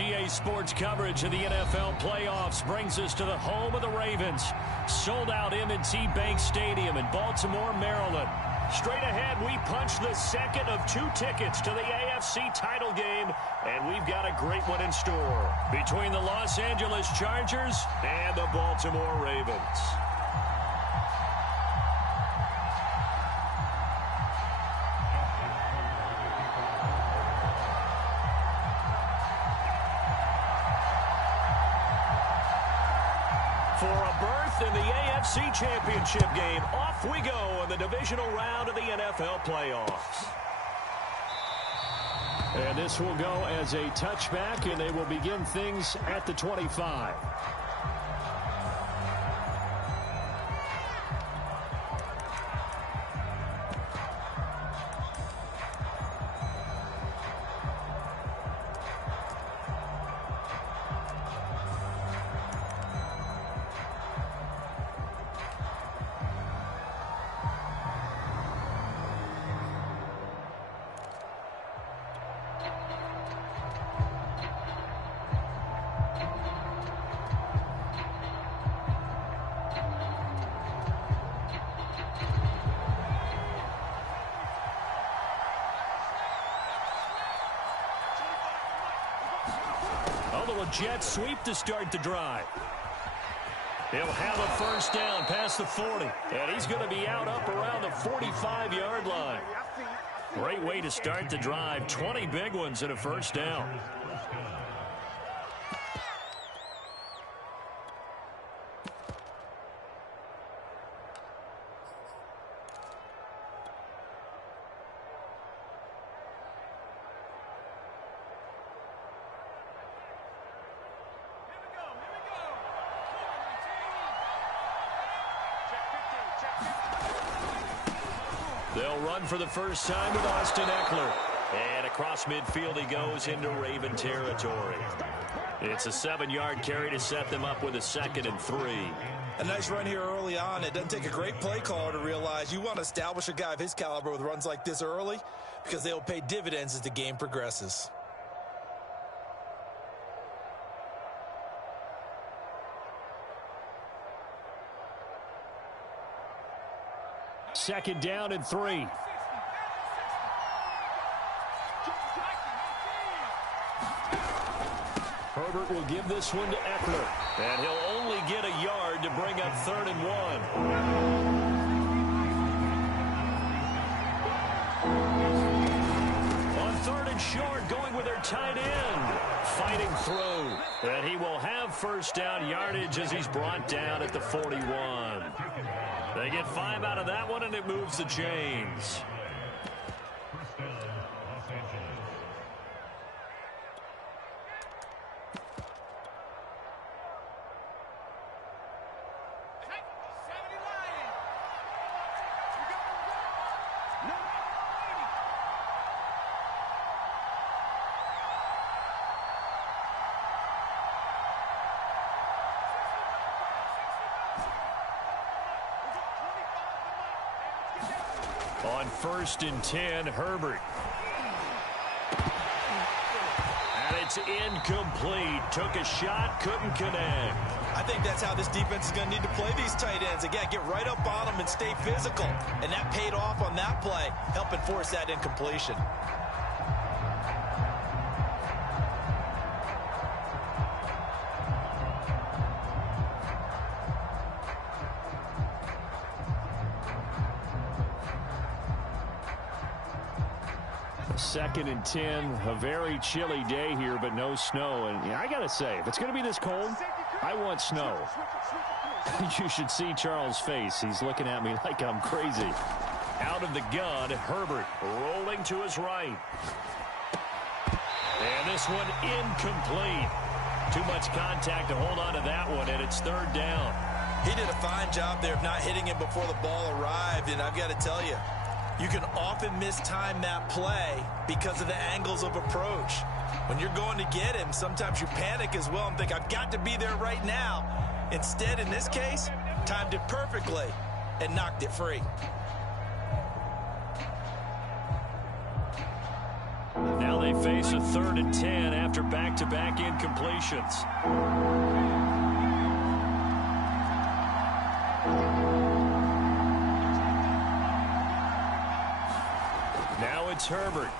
DA Sports coverage of the NFL playoffs brings us to the home of the Ravens. Sold out M&T Bank Stadium in Baltimore, Maryland. Straight ahead, we punch the second of 2 tickets to the AFC title game, and we've got a great one in store between the Los Angeles Chargers and the Baltimore Ravens. For a berth in the AFC Championship game, off we go in the divisional round of the NFL playoffs. And this will go as a touchback, and they will begin things at the 25. Jet sweep to start the drive. He'll have a first down past the 40. And he's going to be out up around the 45-yard line. Great way to start the drive. 20 big ones and a first down. They'll run for the first time with Austin Eckler. And across midfield he goes into Raven territory. It's a 7-yard carry to set them up with a 2nd and 3. A nice run here early on. It doesn't take a great play caller to realize you want to establish a guy of his caliber with runs like this early because they'll pay dividends as the game progresses. Second down and 3. Herbert will give this one to Eckler. And he'll only get a yard to bring up 3rd and 1. On 3rd and short, going with their tight end. Fighting through. And he will have first down yardage as he's brought down at the 41. They get 5 out of that one, and it moves the chains. On 1st and 10, Herbert. And it's incomplete. Took a shot, couldn't connect. I think that's how this defense is going to need to play these tight ends. Again, get right up on them and stay physical. And that paid off on that play, helping force that incompletion. Second and 10, a very chilly day here, but no snow. And I got to say, if it's going to be this cold, I want snow. You should see Charles' face. He's looking at me like I'm crazy. Out of the gun, Herbert rolling to his right. And this one incomplete. Too much contact to hold on to that one, and it's 3rd down. He did a fine job there of not hitting him before the ball arrived, and I've got to tell you, you can often mistime that play because of the angles of approach. When you're going to get him, sometimes you panic as well and think, I've got to be there right now. Instead, in this case, timed it perfectly and knocked it free. Now they they face a 3rd and 10 after back-to-back incompletions. Now it's Herbert.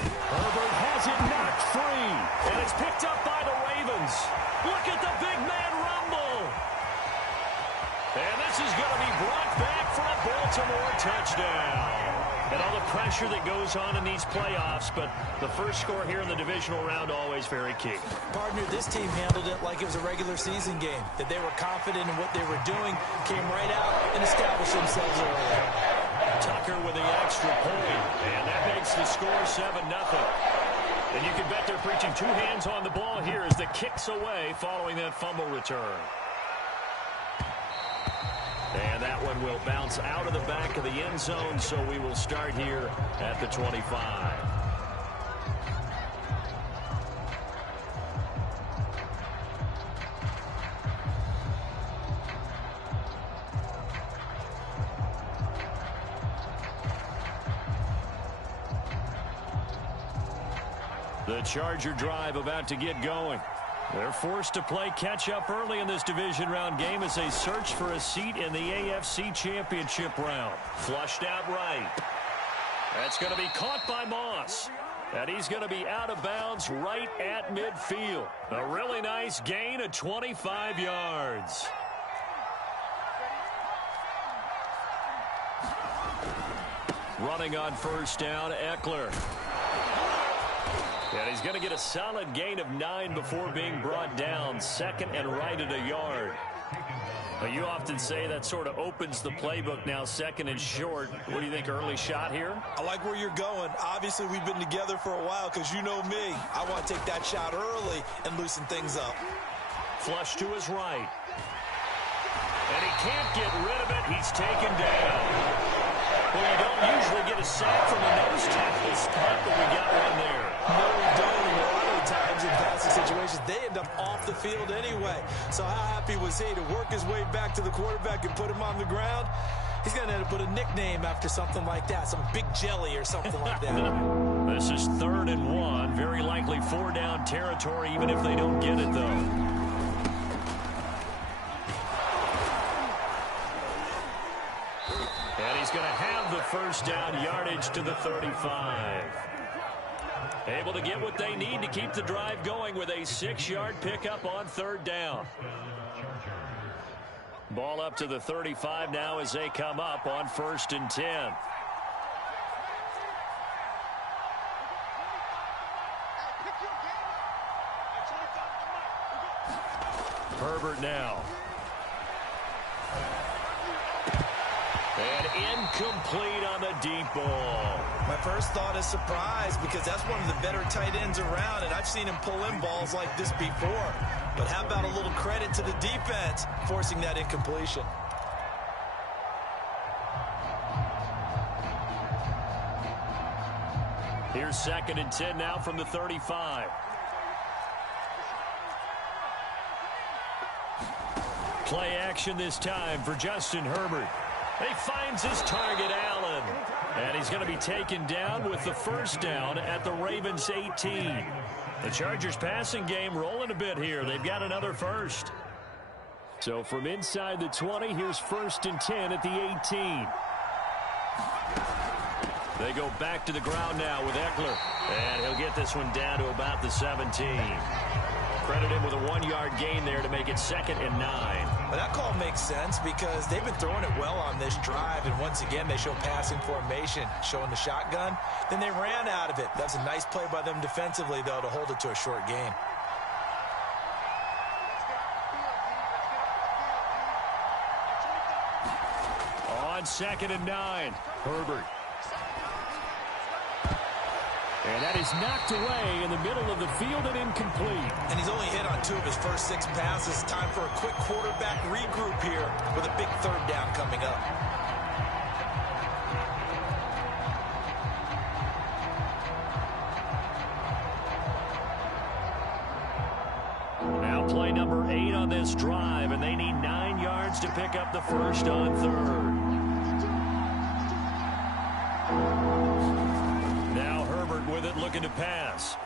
Herbert has it knocked free, and it's picked up by the Ravens. Look at the big man rumble. And this is going to be brought back for a Baltimore touchdown. And all the pressure that goes on in these playoffs, but the first score here in the divisional round always very key. Partner, this team handled it like it was a regular season game, that they were confident in what they were doing, came right out and established themselves early. Tucker with the extra point, and that makes the score 7-0. And you can bet they're preaching 2 hands on the ball here as the kick's away following that fumble return. And that one will bounce out of the back of the end zone, so we will start here at the 25. The Charger drive about to get going. They're forced to play catch-up early in this division round game as they search for a seat in the AFC Championship round. Flushed out right. That's going to be caught by Moss. And he's going to be out of bounds right at midfield. A really nice gain of 25 yards. Running on first down, Eckler. And he's going to get a solid gain of 9 before being brought down. 2nd and right at a yard. Well, you often say that sort of opens the playbook now, 2nd and short. What do you think, early shot here? I like where you're going. Obviously, we've been together for a while because you know me. I want to take that shot early and loosen things up. Flush to his right. And he can't get rid of it. He's taken down. Well, you don't usually get a sack from the nose tackle spot, but we got one there. No, we don't. And a lot of the times in passing situations, they end up off the field anyway. So how happy was he to work his way back to the quarterback and put him on the ground? He's going to end up with a nickname after something like that, some Big Jelly or something like that. This is 3rd and 1. Very likely 4-down territory, even if they don't get it, though. And he's going to have the first down, yardage to the 35. Able to get what they need to keep the drive going with a 6-yard pickup on 3rd down. Ball up to the 35 now as they come up on 1st and 10. Herbert now. And incomplete on the deep ball. My first thought is surprise because that's one of the better tight ends around, and I've seen him pull in balls like this before. But how about a little credit to the defense forcing that incompletion? Here's 2nd and 10 now from the 35. Play action this time for Justin Herbert. He finds his target, Allen. And he's going to be taken down with the first down at the Ravens 18. The Chargers passing game rolling a bit here. They've got another first. So from inside the 20, here's 1st and 10 at the 18. They go back to the ground now with Eckler. And he'll get this one down to about the 17. Credit him with a 1-yard gain there to make it 2nd and 9. Well, that call makes sense because they've been throwing it well on this drive, and once again they show passing formation, showing the shotgun. Then they ran out of it. That's a nice play by them defensively, though, to hold it to a short gain. On 2nd and 9, Herbert. And that is knocked away in the middle of the field and incomplete. And he's only hit on 2 of his first 6 passes. Time for a quick quarterback regroup here with a big 3rd down coming up. Now play number 8 on this drive, and they need 9 yards to pick up the first on 3rd. Now looking to pass.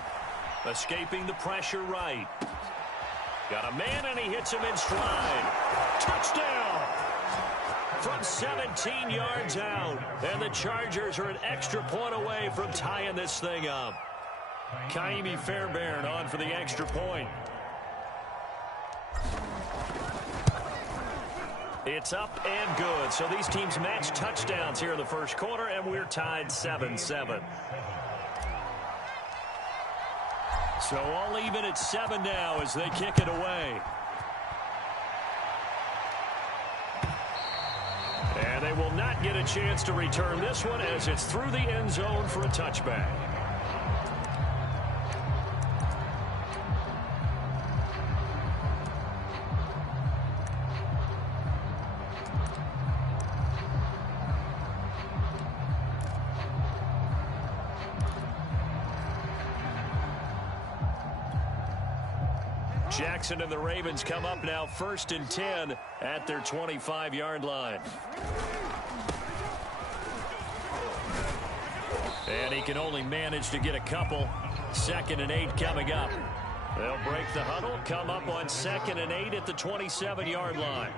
Escaping the pressure right. Got a man, and he hits him in stride. Touchdown! From 17 yards out. And the Chargers are an extra point away from tying this thing up. Ka'imi Fairbairn on for the extra point. It's up and good. So these teams match touchdowns here in the first quarter, and we're tied 7-7. So all even at 7 now as they kick it away. And they will not get a chance to return this one as it's through the end zone for a touchback. Jackson and the Ravens come up now 1st and 10 at their 25-yard line. And he can only manage to get a couple. 2nd and 8 coming up. They'll break the huddle, come up on 2nd and 8 at the 27-yard line.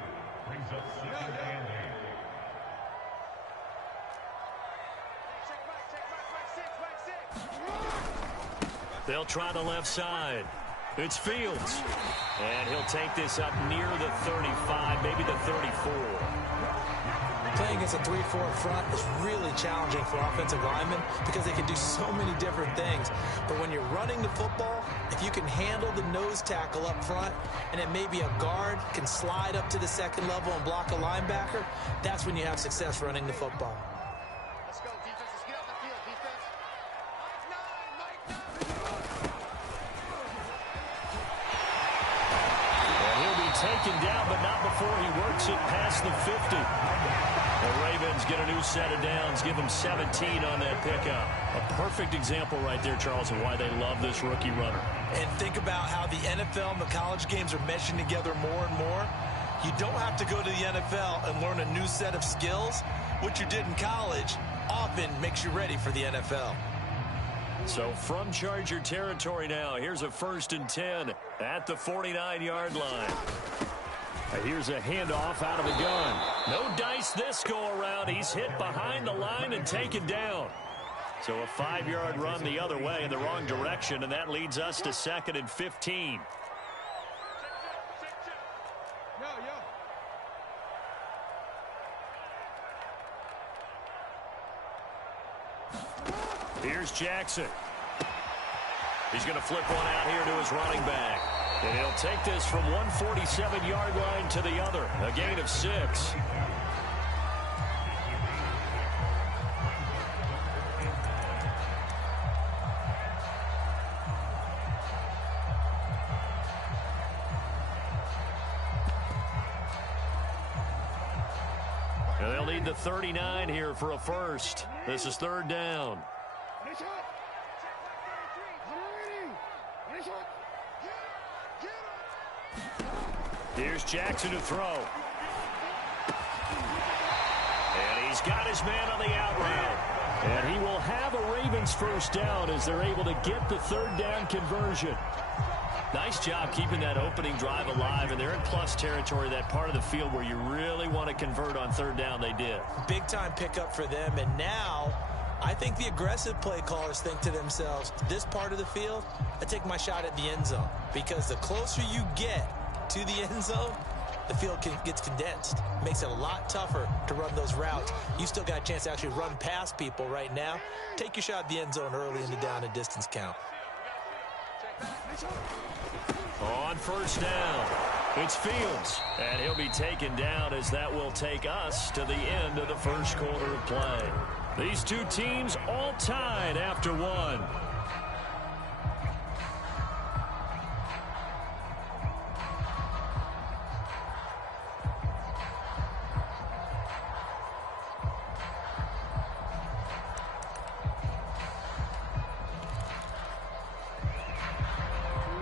They'll try the left side. It's Fields. And he'll take this up near the 35, maybe the 34. Playing against a 3-4 front is really challenging for offensive linemen because they can do so many different things. But when you're running the football, if you can handle the nose tackle up front and then maybe a guard can slide up to the 2nd level and block a linebacker, that's when you have success running the football. Let's go, defense. Let's get out the field, defense. Taken down, but not before he works it past the 50. The Ravens get a new set of downs, give them 17 on that pickup. A perfect example right there, Charles, of why they love this rookie runner. And think about how the NFL and the college games are meshing together more and more. You don't have to go to the NFL and learn a new set of skills. What you did in college often makes you ready for the NFL. So from Charger territory now, here's a 1st and 10 at the 49-yard line. Here's a handoff out of the gun. No dice this go-around. He's hit behind the line and taken down. So a 5-yard run the other way in the wrong direction, and that leads us to 2nd and 15. Here's Jackson. He's going to flip one out here to his running back. And he'll take this from 147-yard line to the other. A gain of 6. And they'll need the 39 here for a first. This is 3rd down. Here's Jackson to throw. And he's got his man on the out route. And he will have a Ravens first down as they're able to get the 3rd down conversion. Nice job keeping that opening drive alive, and they're in plus territory, that part of the field where you really want to convert on 3rd down. They did. Big-time pickup for them, and now I think the aggressive play callers think to themselves, this part of the field, I take my shot at the end zone, because the closer you get to the end zone, the field gets condensed. Makes it a lot tougher to run those routes. You still got a chance to actually run past people right now. Take your shot at the end zone early in the down and distance count. On 1st down, it's Fields, and he'll be taken down as that will take us to the end of the first quarter of play. These two teams all tied after 1.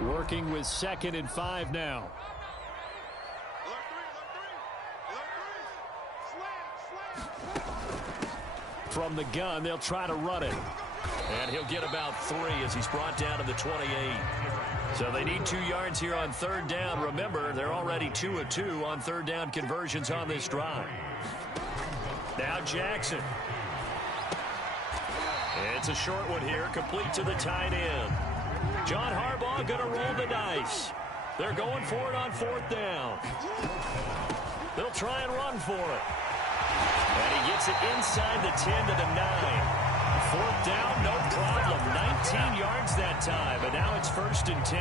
Working with 2nd and 5 now. From the gun, they'll try to run it. And he'll get about 3 as he's brought down to the 28. So they need 2 yards here on third down. Remember, they're already 2 of 2 on third down conversions on this drive. Now Jackson. It's a short one here, complete to the tight end. John Harbaugh going to roll the dice. They're going for it on fourth down. They'll try and run for it. And he gets it inside the 10 to the 9. Fourth down, no problem. 19 yards that time, but now it's 1st and 10.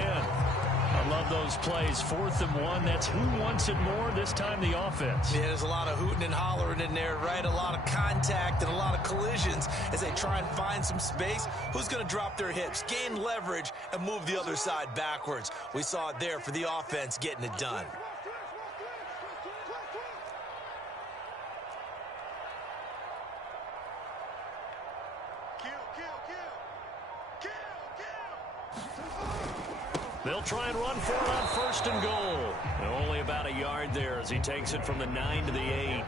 I love those plays. 4th and 1. That's who wants it more, this time the offense. Yeah, there's a lot of hooting and hollering in there, right? A lot of contact and a lot of collisions as they try and find some space. Who's going to drop their hips, gain leverage, and move the other side backwards? We saw it there for the offense getting it done. They'll try and run for it on 1st and goal. And only about a yard there as he takes it from the 9 to the 8.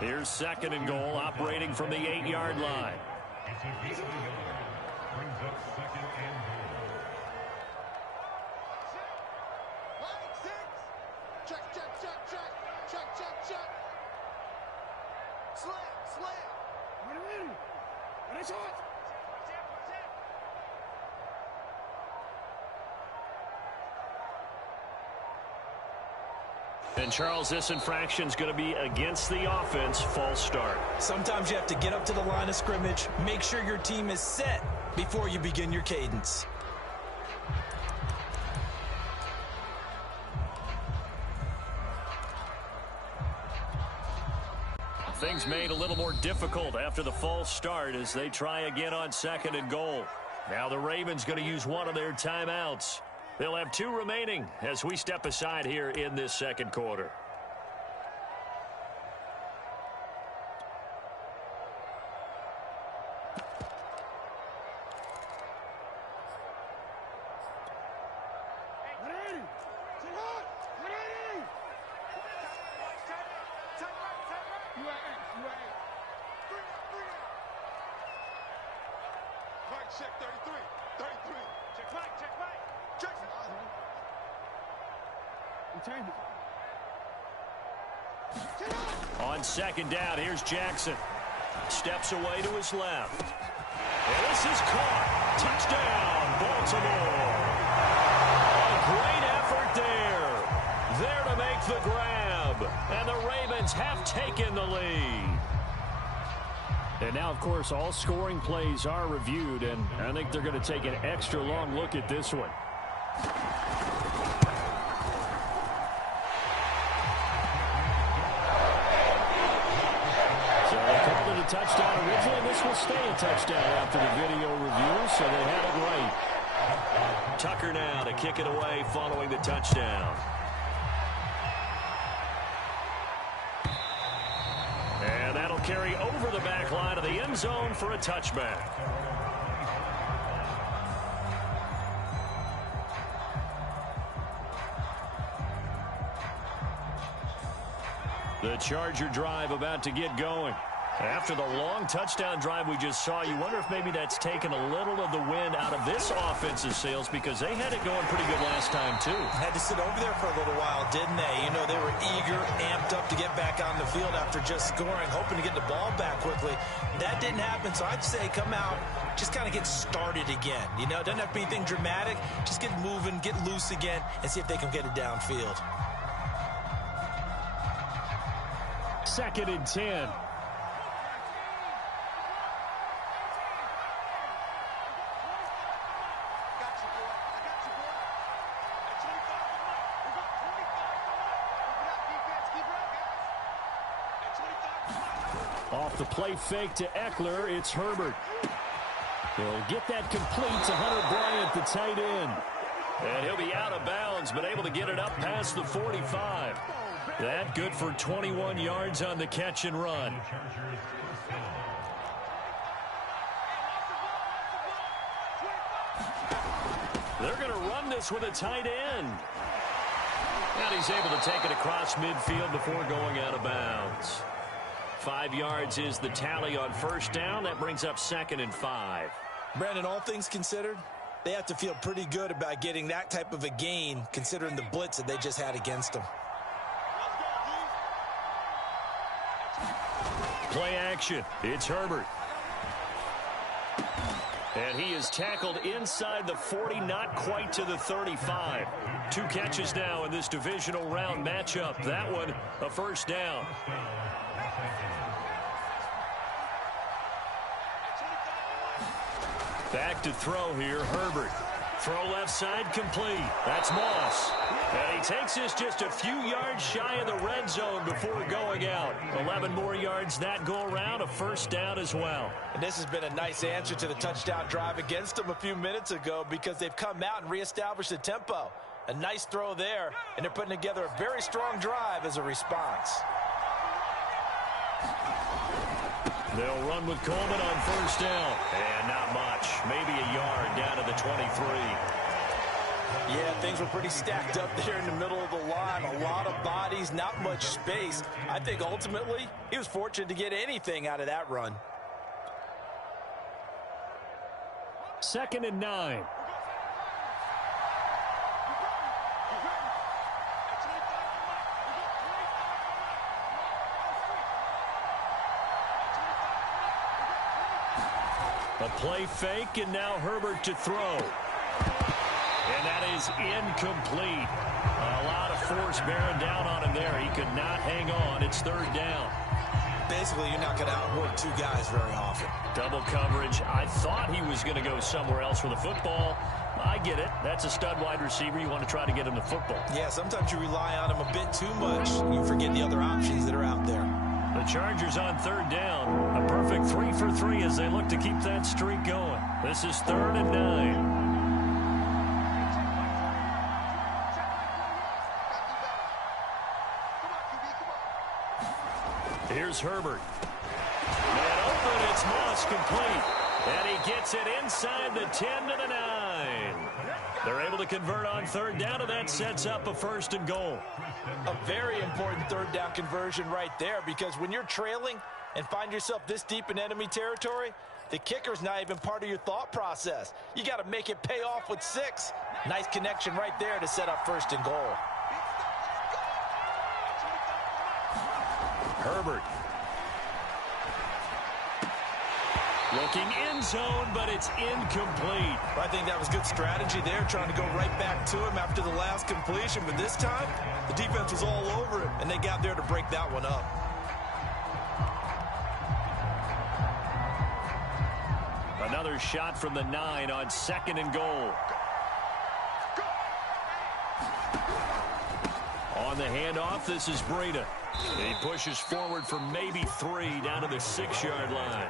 Here's 2nd and goal, operating from the 8-yard line. And, Charles, this infraction's going to be against the offense. False start. Sometimes you have to get up to the line of scrimmage, make sure your team is set before you begin your cadence. Things made a little more difficult after the false start as they try again on 2nd and goal. Now the Ravens going to use one of their timeouts. They'll have 2 remaining as we step aside here in this 2nd quarter. On 2nd down, here's Jackson. Steps away to his left. And this is caught. Touchdown, Baltimore. A great effort there. There to make the grab. And the Ravens have taken the lead. And now, of course, all scoring plays are reviewed, and I think they're going to take an extra long look at this one. Touchdown originally. This will stay a touchdown after the video review, so they had it right. Tucker now to kick it away following the touchdown. And that'll carry over the back line of the end zone for a touchback. The Charger drive about to get going. After the long touchdown drive we just saw, you wonder if maybe that's taken a little of the wind out of this offensive sails, because they had it going pretty good last time, too. Had to sit over there for a little while, didn't they? You know, they were eager, amped up to get back on the field after just scoring, hoping to get the ball back quickly. That didn't happen, so I'd say come out, just kind of get started again. You know, it doesn't have to be anything dramatic. Just get moving, get loose again, and see if they can get it downfield. 2nd and 10. Off the play fake to Eckler, it's Herbert. He'll get that complete to Hunter Bryant, the tight end. And he'll be out of bounds, but able to get it up past the 45. That good for 21 yards on the catch and run. They're going to run this with a tight end. And he's able to take it across midfield before going out of bounds. 5 yards is the tally on 1st down. That brings up 2nd and 5. Brandon, all things considered, they have to feel pretty good about getting that type of a gain considering the blitz that they just had against them. Play action. It's Herbert. And he is tackled inside the 40, not quite to the 35. 2 catches now in this divisional round matchup. That one, a first down. Back to throw here, Herbert. Throw left side complete. That's Moss. And he takes this just a few yards shy of the red zone before going out. 11 more yards that go around, a first down as well. And this has been a nice answer to the touchdown drive against them a few minutes ago because they've come out and reestablished the tempo. A nice throw there, and they're putting together a very strong drive as a response. They'll run with Coleman on first down. And not much. Maybe a yard down to the 23. Yeah, things were pretty stacked up there in the middle of the line. A lot of bodies, not much space. I think ultimately he was fortunate to get anything out of that run. 2nd and 9. A play fake, and now Herbert to throw. And that is incomplete. A lot of force bearing down on him there. He could not hang on. It's 3rd down. Basically, you're not going to outwork 2 guys very often. Double coverage. I thought he was going to go somewhere else for the football. I get it. That's a stud wide receiver. You want to try to get him the football. Yeah, sometimes you rely on him a bit too much. You forget the other options that are out there. The Chargers on 3rd down. A perfect 3 for 3 as they look to keep that streak going. This is 3rd and 9. Here's Herbert. Man open, it's Moss complete. And he gets it inside the 10 to the 9. They're able to convert on 3rd down, and that sets up a 1st and goal. A very important 3rd down conversion right there, because when you're trailing and find yourself this deep in enemy territory, the kicker's not even part of your thought process. You got to make it pay off with 6. Nice connection right there to set up 1st and goal. Herbert. Looking in zone, but it's incomplete. I think that was good strategy there, trying to go right back to him after the last completion. But this time, the defense was all over him, and they got there to break that one up. Another shot from the 9 on 2nd and goal. On the handoff, this is Breida. He pushes forward for maybe 3 down to the 6-yard line.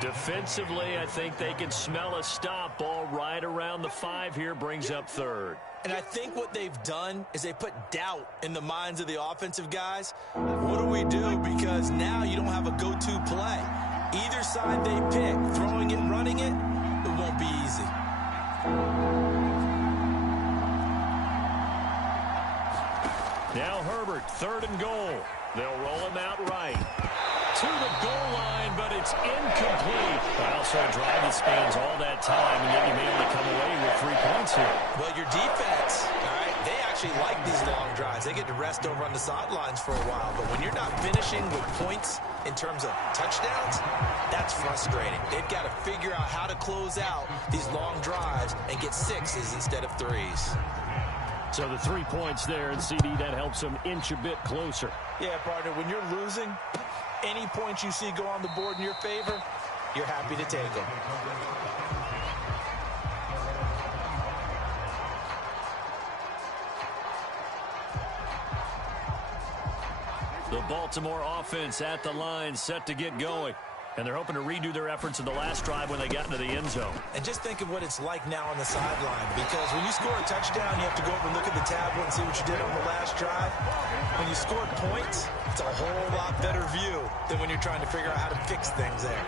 Defensively, I think they can smell a stop. Ball right around the 5 here, brings up 3rd. And I think what they've done is they put doubt in the minds of the offensive guys. What do we do? Because now you don't have a go-to play. Either side they pick, throwing it, running it, it won't be easy. Now Herbert, 3rd and goal. They'll roll him out right. To the goal line, but it's incomplete. Also a drive that spans all that time, and yet you may only come away with 3 points here. Well, your defense, all right, they actually like these long drives. They get to rest over on the sidelines for a while. But when you're not finishing with points in terms of touchdowns, that's frustrating. They've got to figure out how to close out these long drives and get 6s instead of 3s. So the 3 points there, and CD, that helps them inch a bit closer. Yeah, partner, when you're losing, any points you see go on the board in your favor, you're happy to take them. The Baltimore offense at the line, set to get going. And they're hoping to redo their efforts in the last drive when they got into the end zone. And just think of what it's like now on the sideline, because when you score a touchdown, you have to go over and look at the tablet and see what you did on the last drive. When you score points, it's a whole lot better view than when you're trying to figure out how to fix things there.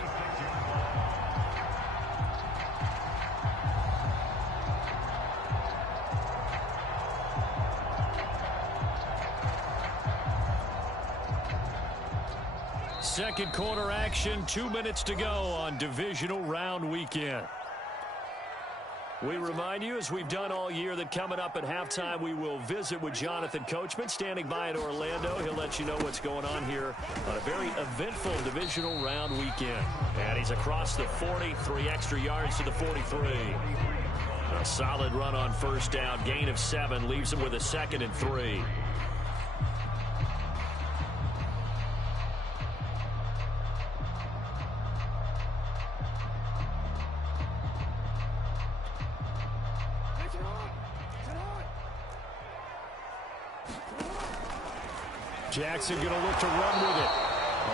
Second quarter action, 2 minutes to go on divisional round weekend. We remind you, as we've done all year, that coming up at halftime, we will visit with Jonathan Coachman, standing by in Orlando. He'll let you know what's going on here on a very eventful divisional round weekend. And he's across the 40, 3 extra yards to the 43. A solid run on first down, gain of 7, leaves him with a 2nd and 3. Jackson going to look to run with it.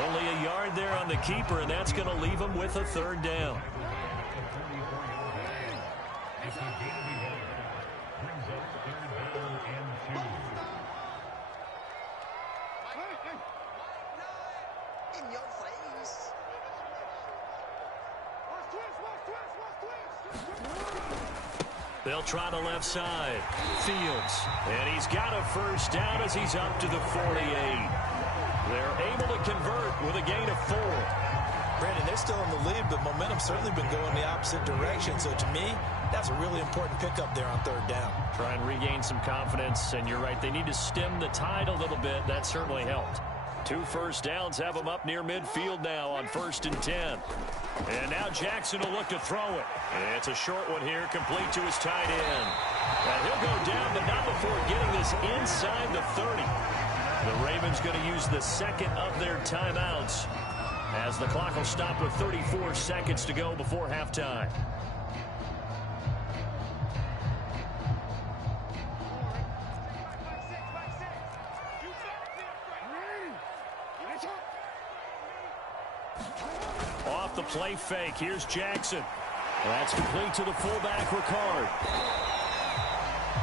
Only a yard there on the keeper, and that's going to leave him with a 3rd down. In your face. They'll try the left side. Fields. And he's got a first down as he's up to the 48. They're able to convert with a gain of 4. Brandon, they're still in the lead, but momentum's certainly been going the opposite direction. So to me, that's a really important pickup there on 3rd down. Try and regain some confidence, and you're right, they need to stem the tide a little bit. That certainly helped. 2 first downs have him up near midfield now on 1st and 10. And now Jackson will look to throw it. It's a short one here, complete to his tight end. And he'll go down, but not before getting this inside the 30. The Ravens going to use the 2nd of their timeouts as the clock will stop with 34 seconds to go before halftime. Off the play fake, here's Jackson. That's complete to the fullback, Ricard.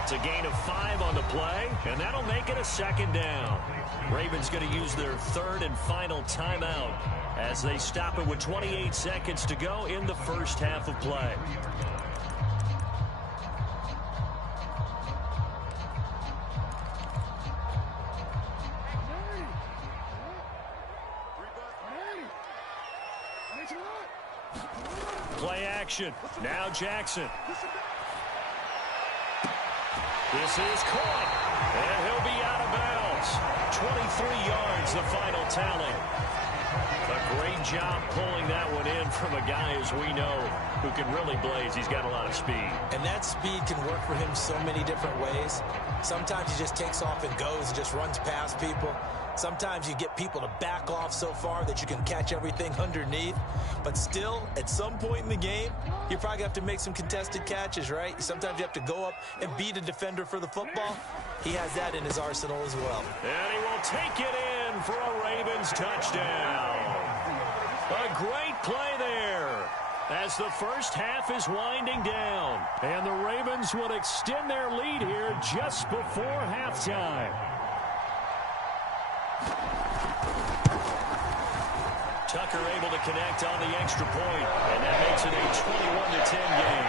It's a gain of 5 on the play, and that'll make it a 2nd down. Ravens going to use their 3rd and final timeout as they stop it with 28 seconds to go in the first half of play. Play action. Now Jackson. This is caught. And he'll be out of bounds. 23 yards, the final tally. A great job pulling that one in from a guy, as we know, who can really blaze. He's got a lot of speed. And that speed can work for him so many different ways. Sometimes he just takes off and goes and just runs past people. Sometimes you get people to back off so far that you can catch everything underneath. But still, at some point in the game, you probably have to make some contested catches, right? Sometimes you have to go up and beat a defender for the football. He has that in his arsenal as well. And he will take it in for a Ravens touchdown. A great play there as the first half is winding down. And the Ravens will extend their lead here just before halftime. Tucker able to connect on the extra point, and that makes it a 21-10 game.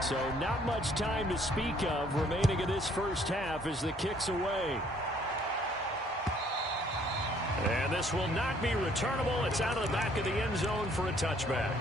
So not much time to speak of remaining in this first half as the kick's away. And this will not be returnable. It's out of the back of the end zone for a touchback.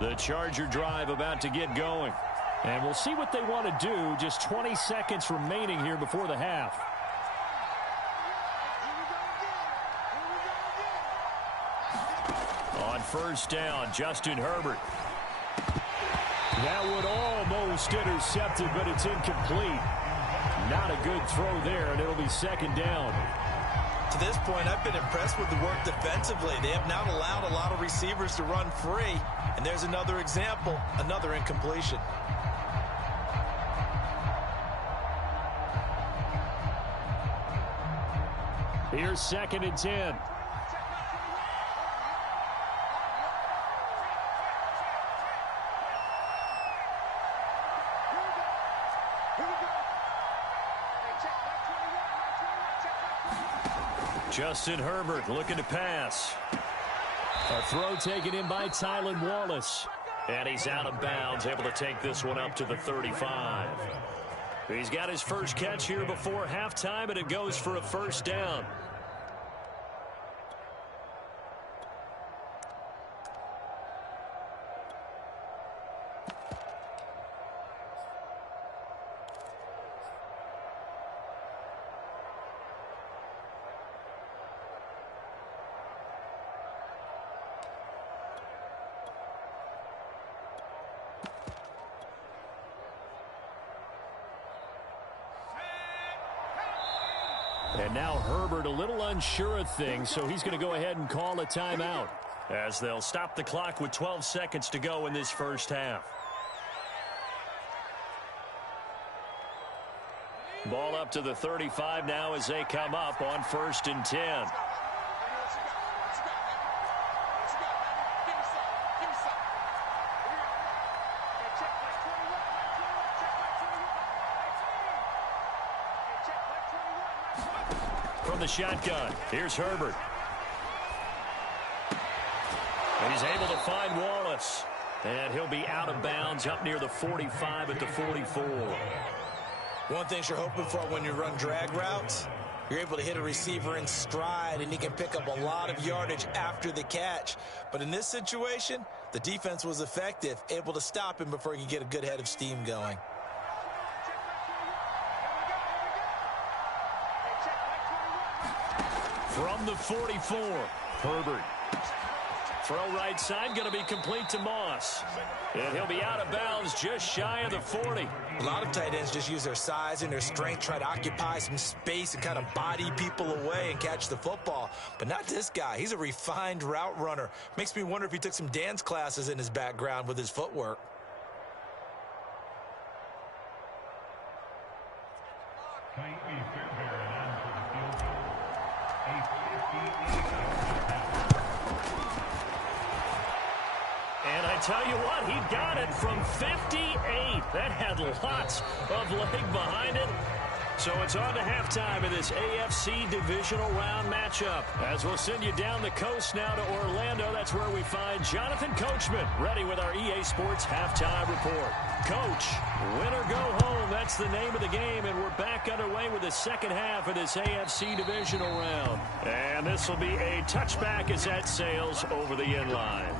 The Charger drive about to get going. And we'll see what they want to do. Just 20 seconds remaining here before the half. On first down, Justin Herbert. That would almost intercepted, but it's incomplete. Not a good throw there, and it'll be 2nd down. To this point, I've been impressed with the work defensively. They have not allowed a lot of receivers to run free. And there's another example, another incompletion. Here's 2nd and 10. Justin Herbert looking to pass. A throw taken in by Tylan Wallace. And he's out of bounds, able to take this one up to the 35. He's got his first catch here before halftime, and it goes for a first down. And now Herbert a little unsure of things, so he's going to go ahead and call a timeout as they'll stop the clock with 12 seconds to go in this first half. Ball up to the 35 now as they come up on 1st and 10. From the shotgun, here's Herbert. And he's able to find Wallace. And he'll be out of bounds up near the 45 at the 44. One thing you're hoping for when you run drag routes, you're able to hit a receiver in stride, and he can pick up a lot of yardage after the catch. But in this situation, the defense was effective, able to stop him before he could get a good head of steam going. From the 44, Herbert. Throw right side, going to be complete to Moss. And he'll be out of bounds just shy of the 40. A lot of tight ends just use their size and their strength, try to occupy some space and kind of body people away and catch the football. But not this guy. He's a refined route runner. Makes me wonder if he took some dance classes in his background with his footwork. And I tell you what, he got it from 58. That had lots of leg behind it. So it's on to halftime in this AFC divisional round matchup. As we'll send you down the coast now to Orlando, that's where we find Jonathan Coachman ready with our EA Sports halftime report. Coach, win or go home, that's the name of the game, and we're back underway with the second half of this AFC divisional round. And this will be a touchback as that sails over the end line.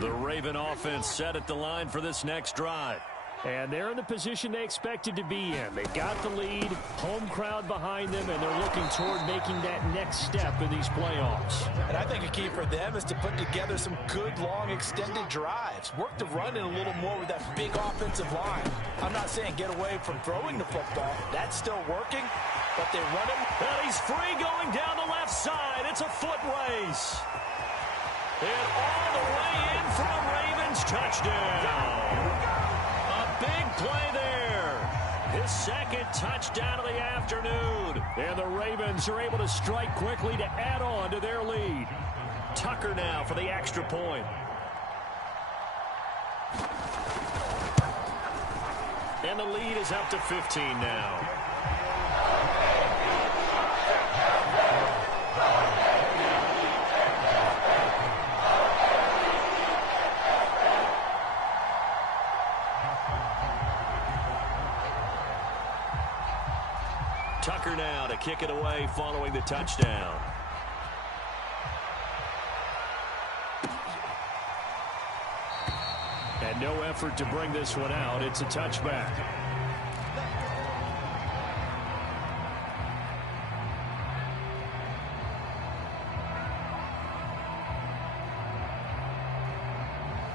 The Raven offense set at the line for this next drive. And they're in the position they expected to be in. They've got the lead, home crowd behind them, and they're looking toward making that next step in these playoffs. And I think a key for them is to put together some good, long, extended drives. Work the run in a little more with that big offensive line. I'm not saying get away from throwing the football. That's still working, but they run him. And he's free going down the left side. It's a foot race. And all the way in for a Ravens touchdown. A big play there. His second touchdown of the afternoon. And the Ravens are able to strike quickly to add on to their lead. Tucker now for the extra point. And the lead is up to 15 now. Tucker now to kick it away following the touchdown. And no no effort to bring this one out. It's a touchback.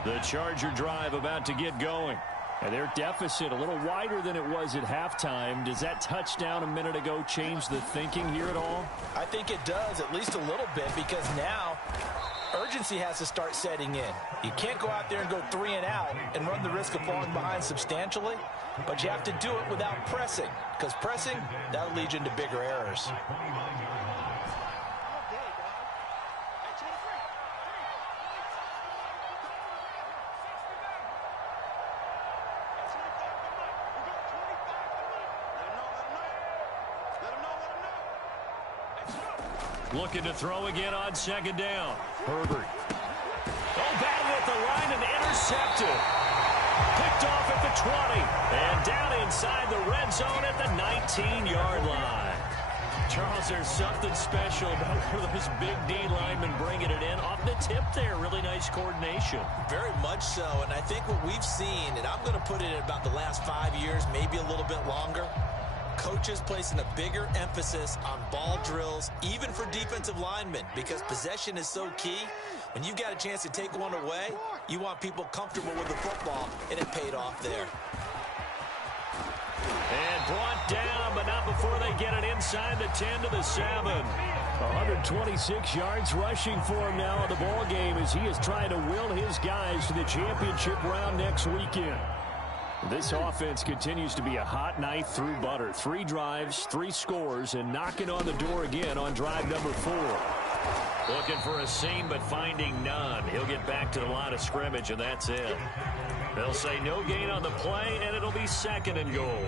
The Charger drive about to get going. And their deficit a little wider than it was at halftime. Does that touchdown a minute ago change the thinking here at all? I think it does, at least a little bit, because now urgency has to start setting in. You can't go out there and go 3 and out and run the risk of falling behind substantially, but you have to do it without pressing, because pressing, that'll lead you into bigger errors. Looking to throw again on second down. Herbert. Oh, bad with the line and intercepted. Picked off at the 20. And down inside the red zone at the 19-yard line. Charles, there's something special about where those big D linemen bringing it in. Off the tip there, really nice coordination. Very much so, and I think what we've seen, and I'm going to put it in about the last 5 years, maybe a little bit longer, coaches placing a bigger emphasis on ball drills, even for defensive linemen, because possession is so key. When you've got a chance to take one away, you want people comfortable with the football, and it paid off there. And brought down, but not before they get it inside the 10 to the 7. 126 yards rushing for him now in the ball game as he is trying to will his guys to the championship round next weekend. This offense continues to be a hot knife through butter. 3 drives, 3 scores, and knocking on the door again on drive number 4. Looking for a seam, but finding none. He'll get back to the line of scrimmage, and that's it. They'll say no gain on the play, and it'll be 2nd and goal.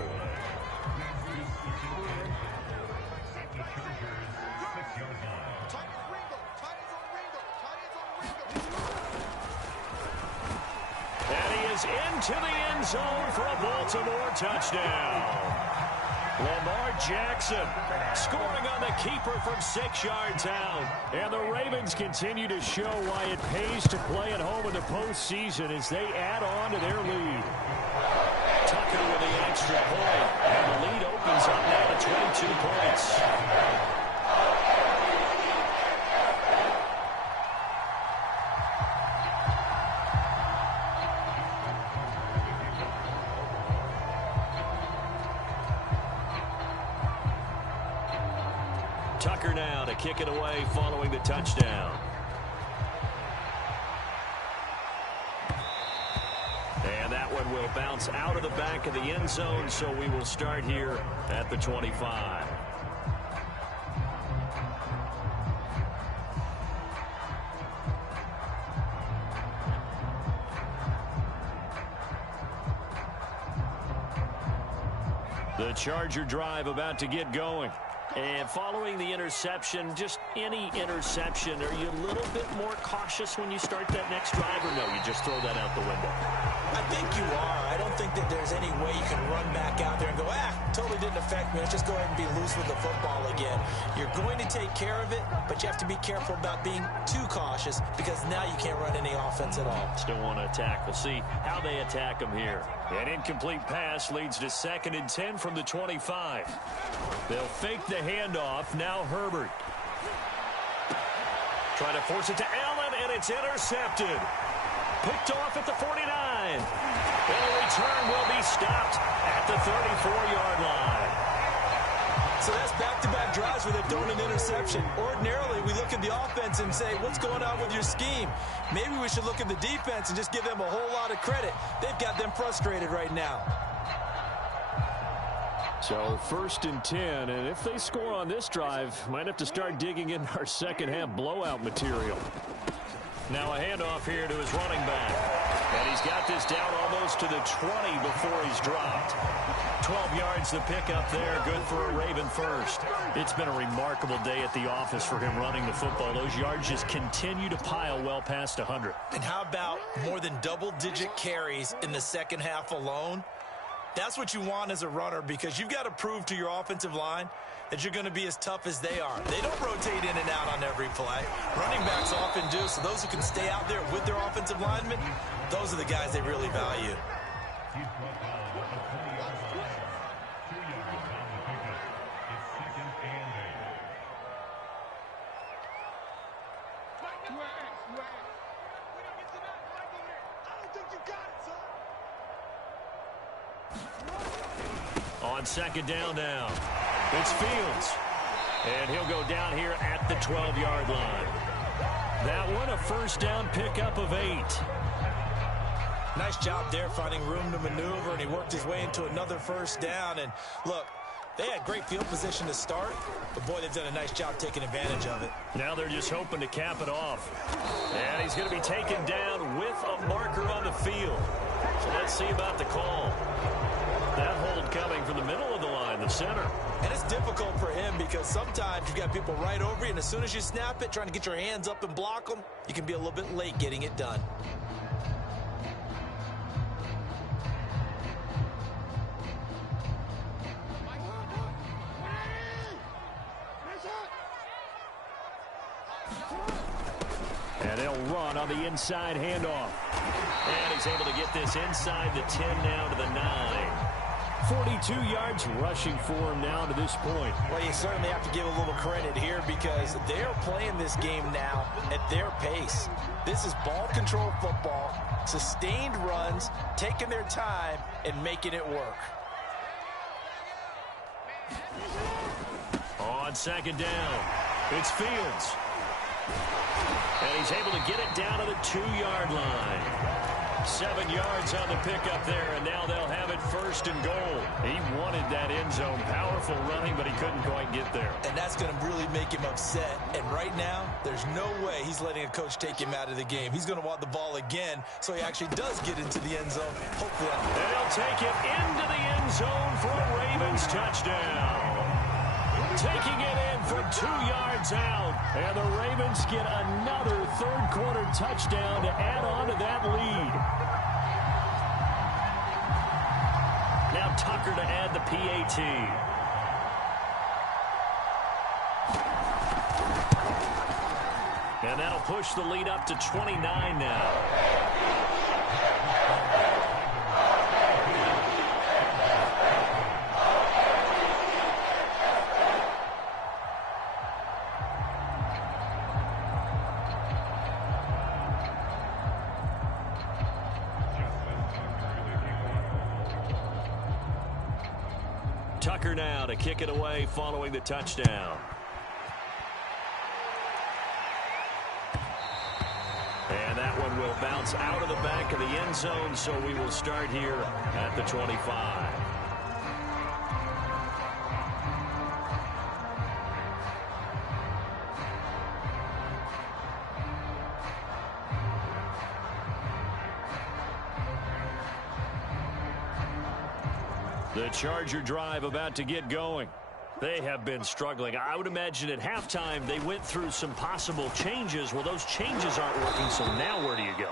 Into the end zone for a Baltimore touchdown. Lamar Jackson scoring on the keeper from 6 yards out. And the Ravens continue to show why it pays to play at home in the postseason as they add on to their lead. Tucker with the extra point. And the lead opens up now to 22 points. Tucker now to kick it away following the touchdown. And that one will bounce out of the back of the end zone, so we will start here at the 25. The Charger drive about to get going. And following the interception, just any interception, are you a little bit more cautious when you start that next drive, or no, you just throw that out the window? I think you are. I don't think that there's any way you can run back out there and go, totally didn't affect me. Let's just go ahead and be loose with the football again. You're going to take care of it, but you have to be careful about being too cautious because now you can't run any offense at all. Still want to attack. We'll see how they attack them here. An incomplete pass leads to 2nd and 10 from the 25. They'll fake the handoff. Now Herbert. Trying to force it to Allen, and it's intercepted. Picked off at the 49. And the return will be stopped at the 34-yard line. So that's back-to-back drives where they're throwing an interception. Ordinarily, we look at the offense and say, what's going on with your scheme? Maybe we should look at the defense and just give them a whole lot of credit. They've got them frustrated right now. So 1st and 10, and if they score on this drive, might have to start digging in our second-half blowout material. Now a handoff here to his running back. And he's got this down almost to the 20 before he's dropped. 12 yards the pickup there, good for a Raven first. It's been a remarkable day at the office for him running the football. Those yards just continue to pile well past 100. And how about more than double-digit carries in the second half alone? That's what you want as a runner, because you've got to prove to your offensive line that you're going to be as tough as they are. They don't rotate in and out on every play. Running backs often do, so those who can stay out there with their offensive linemen, those are the guys they really value. On second down now, it's Fields. And he'll go down here at the 12-yard line. That one, a first down pickup of 8. Nice job there finding room to maneuver, and he worked his way into another first down. And look, they had great field position to start, but boy, they've done a nice job taking advantage of it. Now they're just hoping to cap it off. And he's going to be taken down with a marker on the field. So let's see about the call. That hold coming from the middle of the line, the center. And it's difficult for him because sometimes you've got people right over you, and as soon as you snap it, trying to get your hands up and block them, you can be a little bit late getting it done. And they'll run on the inside handoff. And he's able to get this inside the 10 now to the 9. 42 yards rushing for him now to this point. Well, you certainly have to give a little credit here because they're playing this game now at their pace. This is ball control football, sustained runs, taking their time, and making it work. On second down, it's Fields. And he's able to get it down to the 2-yard line. 7 yards on the pickup there, and now they'll have it first and goal. He wanted that end zone. Powerful running, but he couldn't quite get there. And that's going to really make him upset. And right now, there's no way he's letting a coach take him out of the game. He's going to want the ball again, so he actually does get into the end zone. Hopefully. They'll take it into the end zone for a Ravens touchdown. Taking it in from 2 yards out. And the Ravens get another third-quarter touchdown to add on to that lead. Now Tucker to add the PAT. And that'll push the lead up to 29 now. Tucker now to kick it away following the touchdown. And that one will bounce out of the back of the end zone, so we will start here at the 25. The Charger drive about to get going. They have been struggling. I would imagine at halftime they went through some possible changes. Well, those changes aren't working, so now where do you go?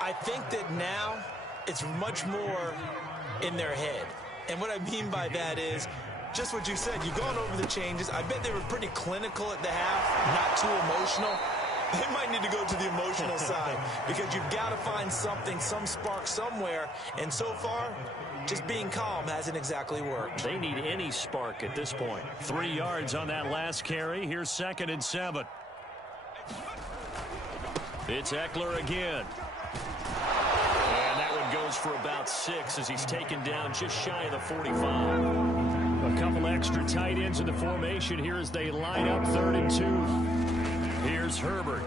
I think that now it's much more in their head. And what I mean by that is just what you said. You've gone over the changes. I bet they were pretty clinical at the half, not too emotional. They might need to go to the emotional side because you've got to find something, some spark somewhere. And so far, just being calm hasn't exactly worked. They need any spark at this point. 3 yards on that last carry. Here's 2nd and 7. It's Eckler again. And that one goes for about 6 as he's taken down just shy of the 45. A couple extra tight ends in the formation here as they line up 3rd and 2. Here's Herbert.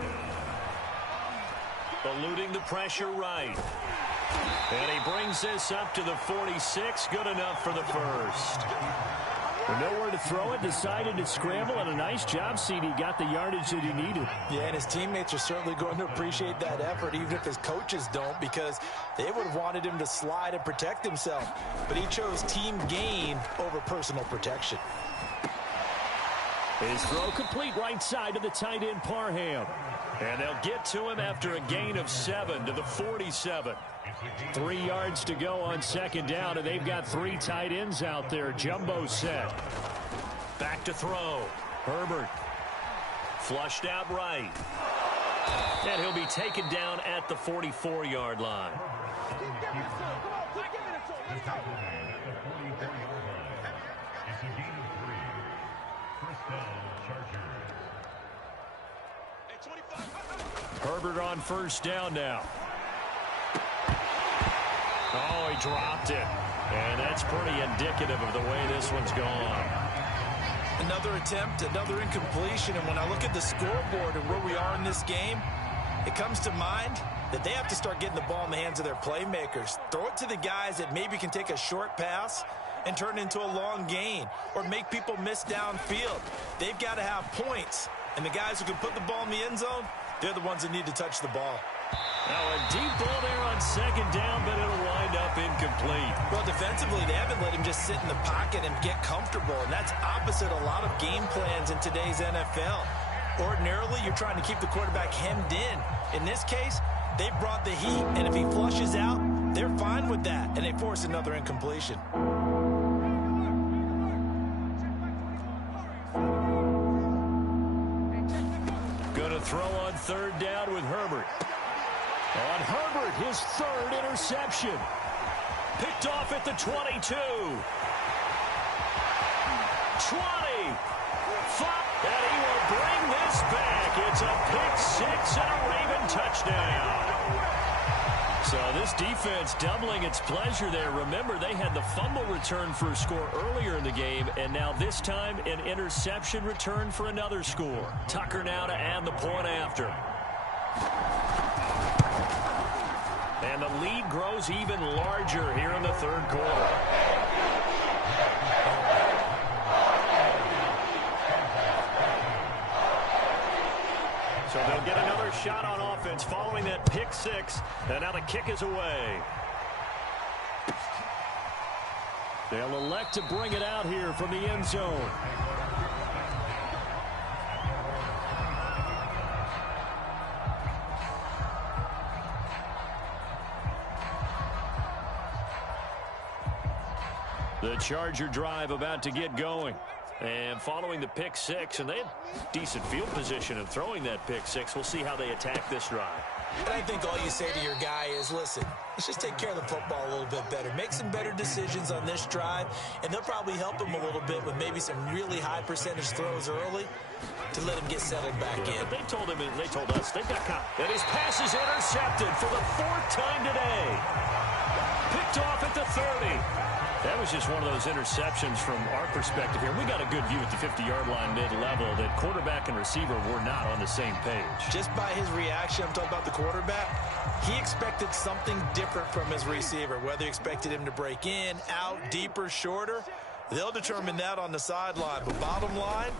Eluding the pressure right. And he brings this up to the 46. Good enough for the first. Nowhere to throw it. Decided to scramble, and a nice job, CD. Got the yardage that he needed. Yeah, and his teammates are certainly going to appreciate that effort, even if his coaches don't, because they would have wanted him to slide and protect himself. But he chose team gain over personal protection. His throw complete right side to the tight end, Parham. And they'll get to him after a gain of 7 to the 47. 3 yards to go on second down, and they've got 3 tight ends out there. Jumbo set. Back to throw. Herbert. Flushed out right. And he'll be taken down at the 44-yard line. Herbert on first down now. Oh, he dropped it. And that's pretty indicative of the way this one's gone. Another attempt, another incompletion. And when I look at the scoreboard and where we are in this game, it comes to mind that they have to start getting the ball in the hands of their playmakers. Throw it to the guys that maybe can take a short pass and turn it into a long gain or make people miss downfield. They've got to have points. And the guys who can put the ball in the end zone, they're the ones that need to touch the ball. Now a deep ball there on second down, but it'll wind up incomplete. Well, defensively, they haven't let him just sit in the pocket and get comfortable, and that's opposite a lot of game plans in today's NFL. Ordinarily, you're trying to keep the quarterback hemmed in. In this case, they brought the heat, and if he flushes out, they're fine with that, and they force another incompletion. Gonna throw on third down with Herbert. On Herbert, his 3rd interception. Picked off at the 22. 20. 5. And he will bring this back. It's a pick 6 and a Raven touchdown. So this defense doubling its pleasure there. Remember, they had the fumble return for a score earlier in the game, and now this time an interception return for another score. Tucker now to add the point after. And the lead grows even larger here in the third quarter. So they'll get another shot on offense following that pick 6. And now the kick is away. They'll elect to bring it out here from the end zone. The Charger drive about to get going. And following the pick 6, and they had decent field position of throwing that pick 6. We'll see how they attack this drive. And I think all you say to your guy is, listen, let's just take care of the football a little bit better. Make some better decisions on this drive, and they'll probably help him a little bit with maybe some really high percentage throws early to let him get settled back in. But they told him, and they told us, they've got and his pass is intercepted for the 4th time today. Picked off at the 30. That was just one of those interceptions from our perspective here. We got a good view at the 50-yard line mid-level that quarterback and receiver were not on the same page. Just by his reaction, I'm talking about the quarterback, he expected something different from his receiver, whether he expected him to break in, out, deeper, shorter. They'll determine that on the sideline. But bottom line,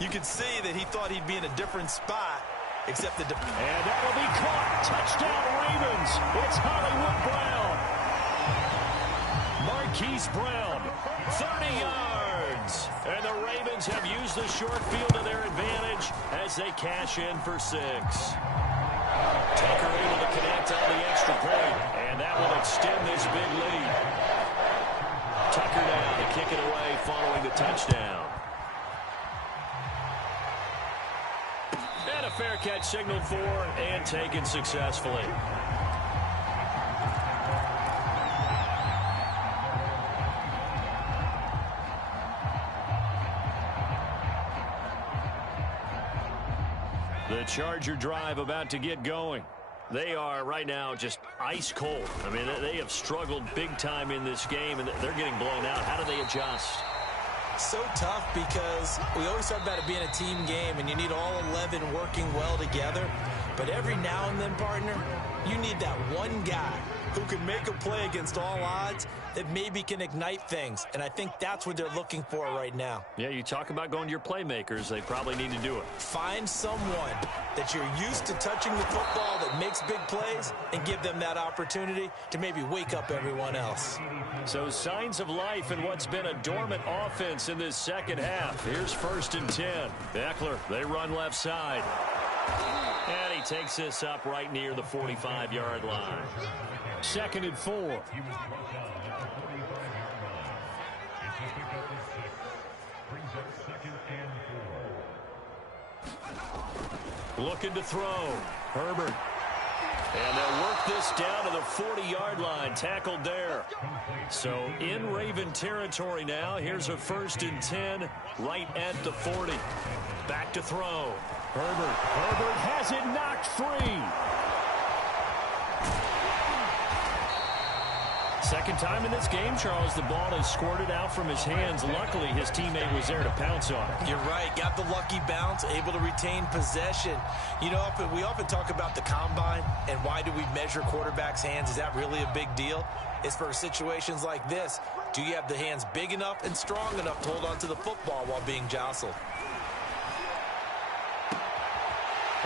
you can see that he thought he'd be in a different spot, except the and that'll be caught. Touchdown, Ravens. It's Hollywood Brown. Marquise Brown, 30 yards. And the Ravens have used the short field to their advantage as they cash in for 6. Tucker able to connect on the extra point, and that will extend this big lead. Tucker now to kick it away following the touchdown. And a fair catch signaled for and taken successfully. The Charger drive about to get going. They are right now just ice cold. I mean, they have struggled big time in this game, and they're getting blown out. How do they adjust? So tough because we always talk about it being a team game, and you need all 11 working well together. But every now and then, partner, you need that one guy who can make a play against all odds that maybe can ignite things. And I think that's what they're looking for right now. Yeah, you talk about going to your playmakers. They probably need to do it. Find someone that you're used to touching the football that makes big plays and give them that opportunity to maybe wake up everyone else. So signs of life in what's been a dormant offense in this second half. Here's 1st and 10. Eckler, they run left side. And he takes this up right near the 45-yard line. 2nd and 4. Looking to throw. Herbert. And they'll work this down to the 40-yard line. Tackled there. So in Raven territory now. Here's a 1st and 10 right at the 40. Back to throw. Herbert. Herbert has it knocked free. Second time in this game, Charles, the ball is squirted out from his hands. Luckily, his teammate was there to pounce on it. You're right. Got the lucky bounce, able to retain possession. You know, we often talk about the combine and why do we measure quarterbacks' hands. Is that really a big deal? It's for situations like this. Do you have the hands big enough and strong enough to hold on to the football while being jostled?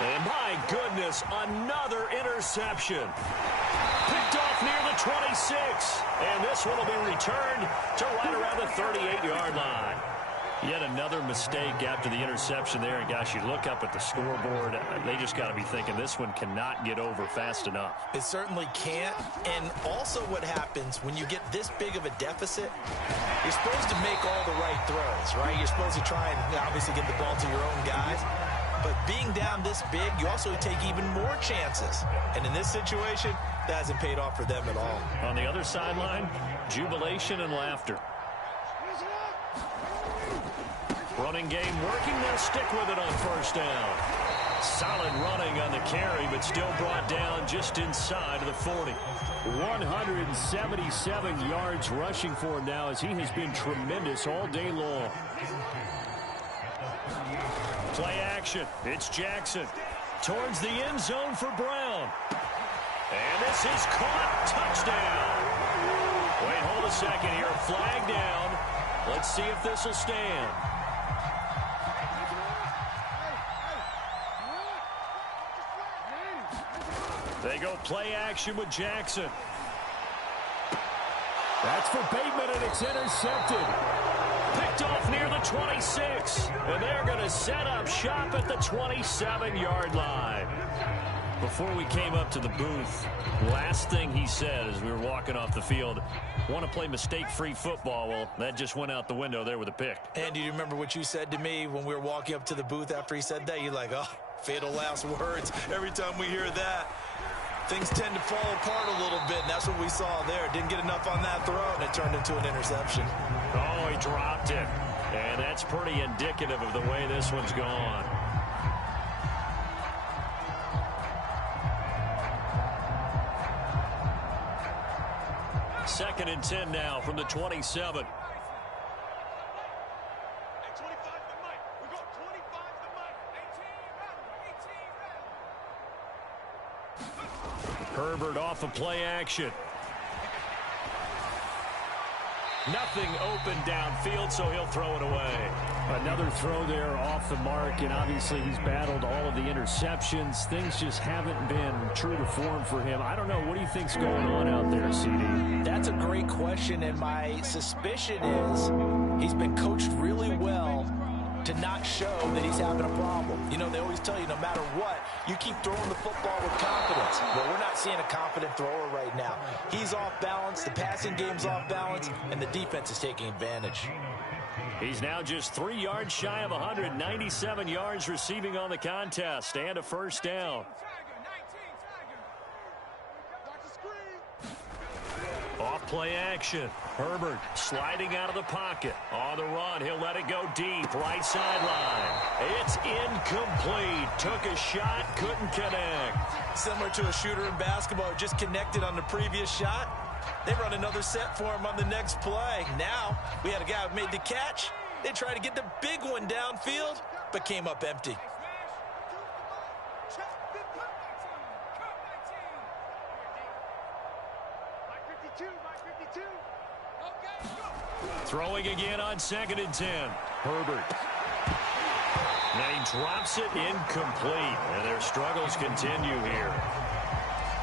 And my goodness, another interception. Picked off near the 26. And this one will be returned to right around the 38-yard line. Yet another mistake after the interception there. And, gosh, you look up at the scoreboard, they just got to be thinking this one cannot get over fast enough. It certainly can't. And also what happens when you get this big of a deficit, you're supposed to make all the right throws, right? You're supposed to try and obviously get the ball to your own guys. But being down this big, you also take even more chances. And in this situation, that hasn't paid off for them at all. On the other sideline, jubilation and laughter. Running game working. They'll stick with it on 1st down. Solid running on the carry, but still brought down just inside of the 40. 177 yards rushing for him now as he has been tremendous all day long. Play action. It's Jackson. Towards the end zone for Brown. And this is caught. Touchdown. Wait, hold a second here. Flag down. Let's see if this will stand. They go play action with Jackson. That's for Bateman, and it's intercepted. Picked off near the 26. And they're going to set up shop at the 27-yard line. Before we came up to the booth, last thing he said as we were walking off the field, want to play mistake-free football. Well, that just went out the window there with a pick. And do you remember what you said to me when we were walking up to the booth after he said that? You're like, oh, fatal last words. Every time we hear that, things tend to fall apart a little bit, and that's what we saw there. Didn't get enough on that throw, and it turned into an interception. Oh, he dropped it. And that's pretty indicative of the way this one's gone. Second and 10 now from the 27. Herbert off of play action. Nothing open downfield, so he'll throw it away. Another throw there off the mark, and obviously he's battled all of the interceptions. Things just haven't been true to form for him. I don't know. What do you think's going on out there, CD? That's a great question, and my suspicion is he's been coached really well to not show that he's having a problem. You know, they always tell you no matter what, you keep throwing the football with confidence. Well, we're not seeing a confident thrower right now. He's off balance, the passing game's off balance, and the defense is taking advantage. He's now just 3 yards shy of 197 yards receiving on the contest and a 1st down. Off play action. Herbert sliding out of the pocket. On the run, he'll let it go deep. Right sideline. It's incomplete. Took a shot, couldn't connect. Similar to a shooter in basketball, just connected on the previous shot. They run another set for him on the next play. Now, we had a guy who made the catch. They tried to get the big one downfield, but came up empty. Throwing again on 2nd and 10. Herbert. Now he drops it incomplete, and their struggles continue here.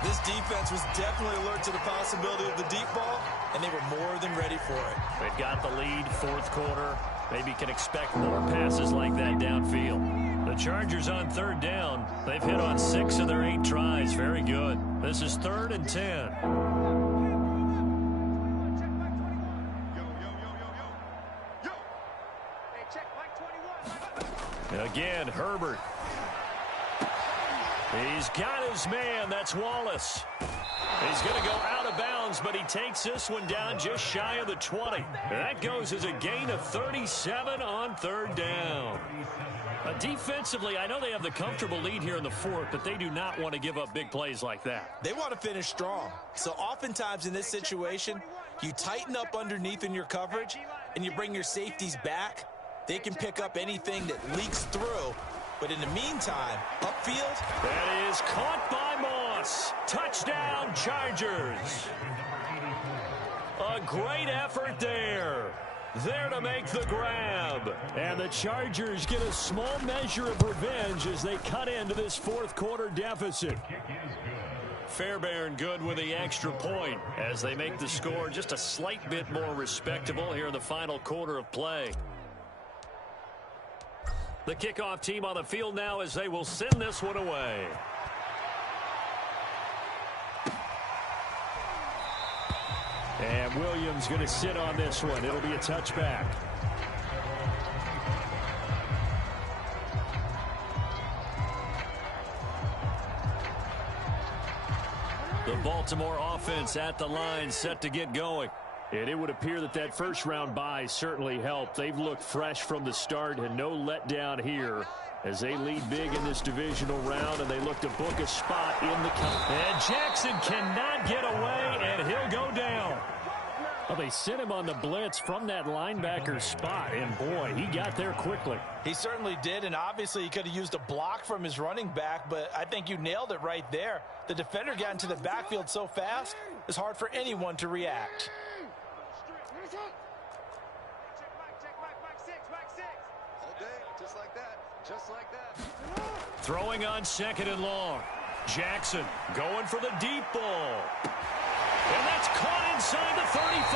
This defense was definitely alert to the possibility of the deep ball, and they were more than ready for it. They've got the lead, 4th quarter. Maybe can expect more passes like that downfield. The Chargers on third down. They've hit on 6 of their 8 tries. Very good. This is 3rd and 10. Again, Herbert. He's got his man. That's Wallace. He's going to go out of bounds, but he takes this one down just shy of the 20. That goes as a gain of 37 on 3rd down. Defensively, I know they have the comfortable lead here in the 4th, but they do not want to give up big plays like that. They want to finish strong. So oftentimes in this situation, you tighten up underneath in your coverage, and you bring your safeties back. They can pick up anything that leaks through. But in the meantime, upfield. That is caught by Moss. Touchdown, Chargers. A great effort there. There to make the grab. And the Chargers get a small measure of revenge as they cut into this 4th quarter deficit. Fairbairn good with the extra point as they make the score just a slight bit more respectable here in the final quarter of play. The kickoff team on the field now as they will send this one away. And Williams going to sit on this one. It'll be a touchback. The Baltimore offense at the line set to get going. And it would appear that that first-round bye certainly helped. They've looked fresh from the start and no letdown here as they lead big in this divisional round, and they look to book a spot in the cup. And Jackson cannot get away, and he'll go down. Well, they sent him on the blitz from that linebacker spot, and boy, he got there quickly. He certainly did, and obviously he could have used a block from his running back, but I think you nailed it right there. The defender got into the backfield so fast, it's hard for anyone to react. Just like that. Throwing on 2nd and long. Jackson going for the deep ball. And that's caught inside the 35.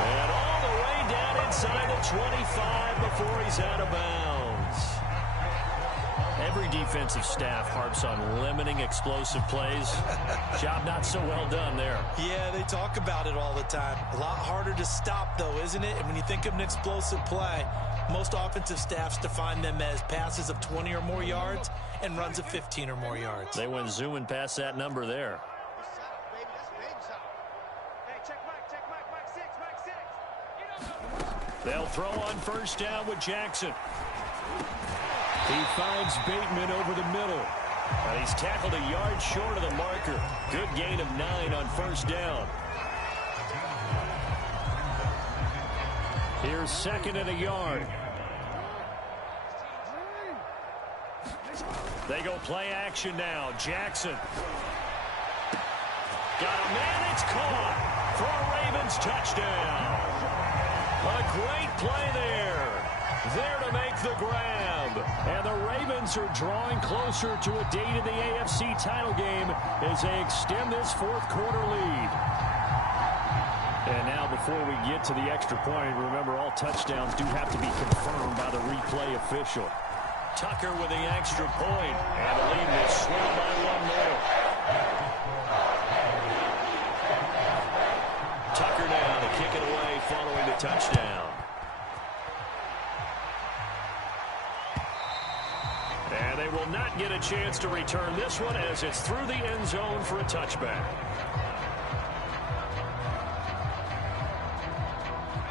And all the way down inside the 25 before he's out of bounds. Every defensive staff harps on limiting explosive plays. Job not so well done there. Yeah, they talk about it all the time. A lot harder to stop, though, isn't it? And when you think of an explosive play, most offensive staffs define them as passes of 20 or more yards and runs of 15 or more yards. They went zooming past that number there. They'll throw on 1st down with Jackson. He finds Bateman over the middle. And he's tackled a yard short of the marker. Good gain of 9 on 1st down. Here's 2nd and a yard. They go play action now. Jackson. Got a man, it's caught for a Ravens touchdown. A great play there. There to make the grab. And the Ravens are drawing closer to a date in the AFC title game as they extend this 4th quarter lead. And now before we get to the extra point, remember all touchdowns do have to be confirmed by the replay official. Tucker with the extra point, and the lead will swell by 1 more. Tucker now to kick it away following the touchdown. And they will not get a chance to return this one as it's through the end zone for a touchback.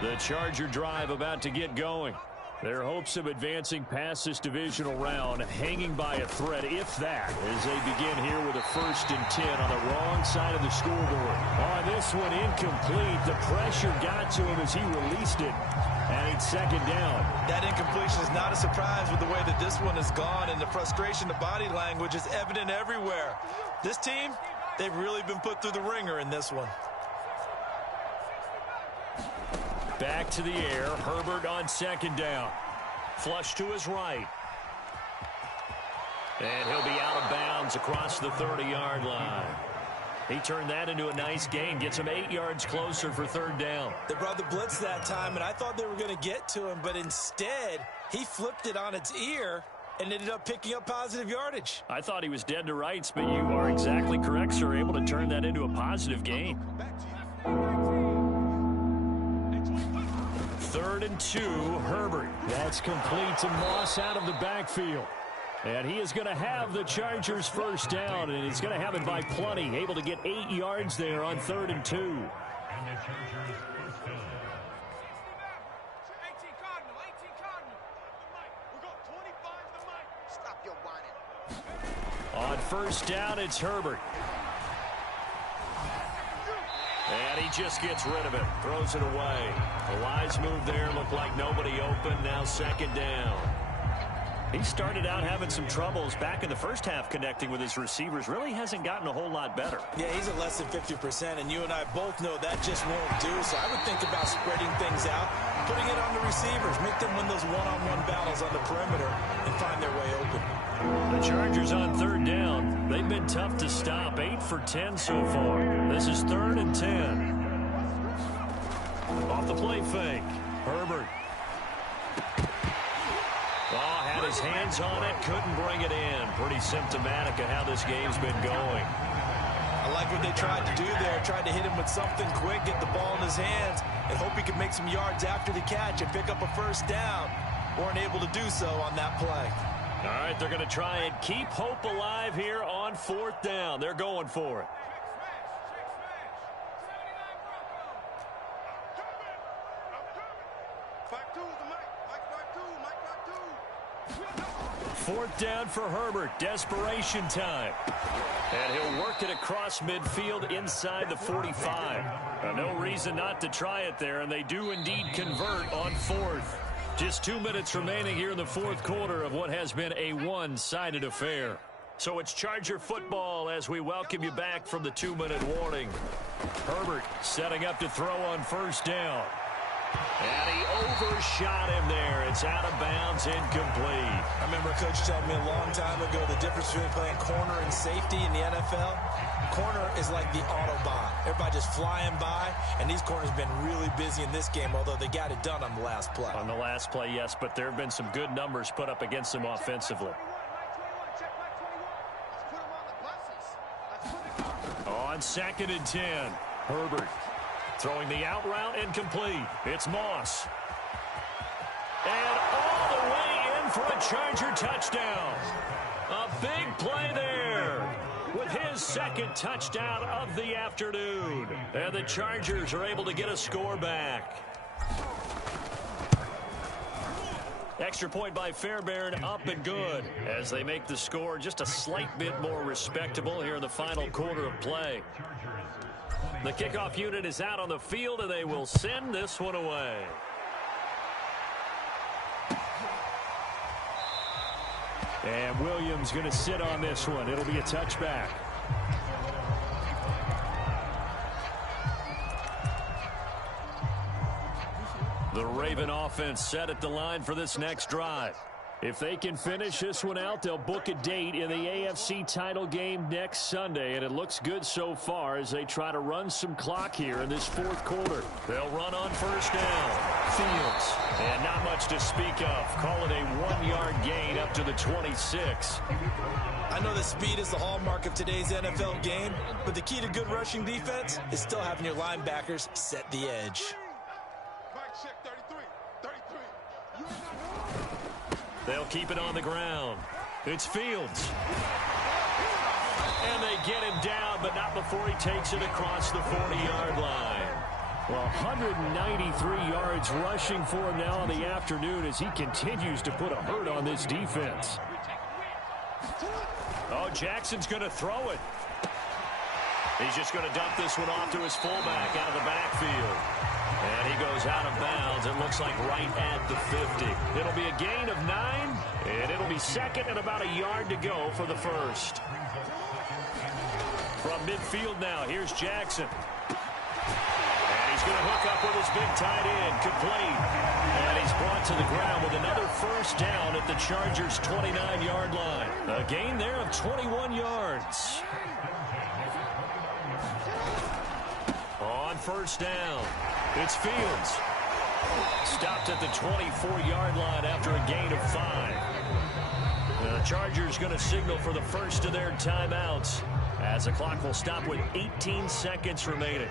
The Charger drive about to get going. Their hopes of advancing past this divisional round hanging by a thread, if that, as they begin here with a 1st and 10 on the wrong side of the scoreboard. On this one, incomplete. The pressure got to him as he released it. And it's 2nd down. That incompletion is not a surprise with the way that this one has gone, and the frustration, the body language is evident everywhere. This team, they've really been put through the ringer in this one. Back to the air. Herbert on 2nd down. Flush to his right. And he'll be out of bounds across the 30-yard line. He turned that into a nice gain. Gets him 8 yards closer for 3rd down. They brought the blitz that time, and I thought they were going to get to him, but instead, he flipped it on its ear and ended up picking up positive yardage. I thought he was dead to rights, but you are exactly correct, sir. Able to turn that into a positive gain. 3rd and 2, Herbert. That's complete to Moss out of the backfield. And he is going to have the Chargers first down, and he's going to have it by plenty. Able to get 8 yards there on 3rd and 2. Stop your whining. On first down, it's Herbert. And he just gets rid of it. Throws it away. A wise move there. Looked like nobody open. Now 2nd down. He started out having some troubles back in the first half connecting with his receivers. Really hasn't gotten a whole lot better. Yeah, he's at less than 50%, and you and I both know that just won't do. So I would think about spreading things out, putting it on the receivers, make them win those one-on-one battles on the perimeter and find their way open. The Chargers on 3rd down. They've been tough to stop. 8 for 10 so far. This is 3rd and 10. Off the play fake. Herbert. Oh, had his hands on it. Couldn't bring it in. Pretty symptomatic of how this game's been going. I like what they tried to do there. Tried to hit him with something quick, get the ball in his hands, and hope he could make some yards after the catch and pick up a first down. Weren't able to do so on that play. All right, they're going to try and keep hope alive here on 4th down. They're going for it. Fourth down for Herbert. Desperation time. And he'll work it across midfield inside the 45. No reason not to try it there, and they do indeed convert on 4th. Just 2 minutes remaining here in the 4th quarter of what has been a one-sided affair. So it's Charger football as we welcome you back from the 2-minute warning. Herbert setting up to throw on first down. And he overshot him there. It's out of bounds, incomplete. I remember a coach telling me a long time ago the difference between playing corner and safety in the NFL. Corner is like the Autobahn. Everybody just flying by, and these corners have been really busy in this game, although they got it done on the last play. On the last play, yes, but there have been some good numbers put up against them offensively. On 2nd and 10, Herbert. Throwing the out route incomplete. It's Moss. And all the way in for a Charger touchdown. A big play there with his 2nd touchdown of the afternoon. And the Chargers are able to get a score back. Extra point by Fairbairn, up and good as they make the score just a slight bit more respectable here in the final quarter of play. The kickoff unit is out on the field, and they will send this one away. And Williams going to sit on this one. It'll be a touchback. The Raven offense set at the line for this next drive. If they can finish this one out, they'll book a date in the AFC title game next Sunday, and it looks good so far as they try to run some clock here in this 4th quarter. They'll run on first down. Fields, and not much to speak of. Call it a 1-yard gain up to the 26. I know that speed is the hallmark of today's NFL game, but the key to good rushing defense is still having your linebackers set the edge. They'll keep it on the ground. It's Fields. And they get him down, but not before he takes it across the 40-yard line. Well, 193 yards rushing for him now on the afternoon as he continues to put a hurt on this defense. Oh, Jackson's going to throw it. He's just going to dump this one off to his fullback out of the backfield. And he goes out of bounds, it looks like right at the 50. It'll be a gain of 9, and it'll be 2nd and about a yard to go for the first. From midfield now, here's Jackson. And he's going to hook up with his big tight end, complete. And he's brought to the ground with another first down at the Chargers' 29-yard line. A gain there of 21 yards. On first down, it's Fields. Stopped at the 24-yard line after a gain of 5. The Chargers going to signal for the first of their timeouts as the clock will stop with 18 seconds remaining.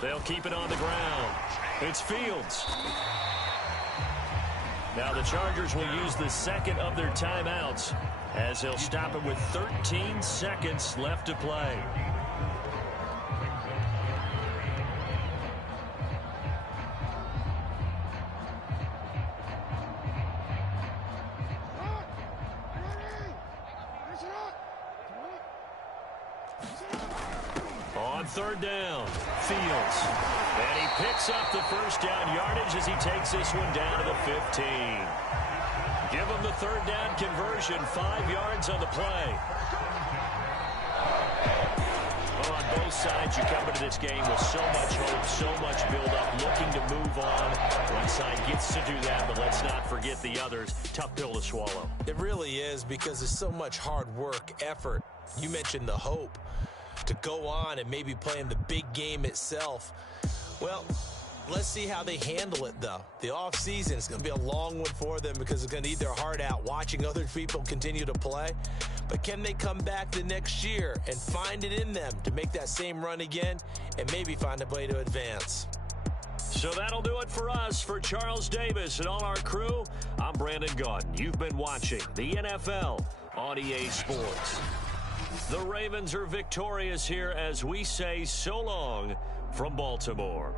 They'll keep it on the ground. It's Fields. Now the Chargers will use the second of their timeouts as they'll stop it with 13 seconds left to play. On third down, Fields. And he picks up the first down yardage as he takes this one down to the 15. Give him the third down conversion, 5 yards on the play. Well, on both sides, you come into this game with so much hope, so much build-up, looking to move on. One side gets to do that, but let's not forget the others. Tough pill to swallow. It really is, because there's so much hard work, effort. You mentioned the hope to go on and maybe play in the big game itself. Well, let's see how they handle it, though. The offseason is going to be a long one for them because it's going to need their heart out watching other people continue to play. But can they come back the next year and find it in them to make that same run again and maybe find a way to advance? So that'll do it for us. For Charles Davis and all our crew, I'm Brandon Gaudin. You've been watching the NFL on EA Sports. The Ravens are victorious here as we say so long from Baltimore.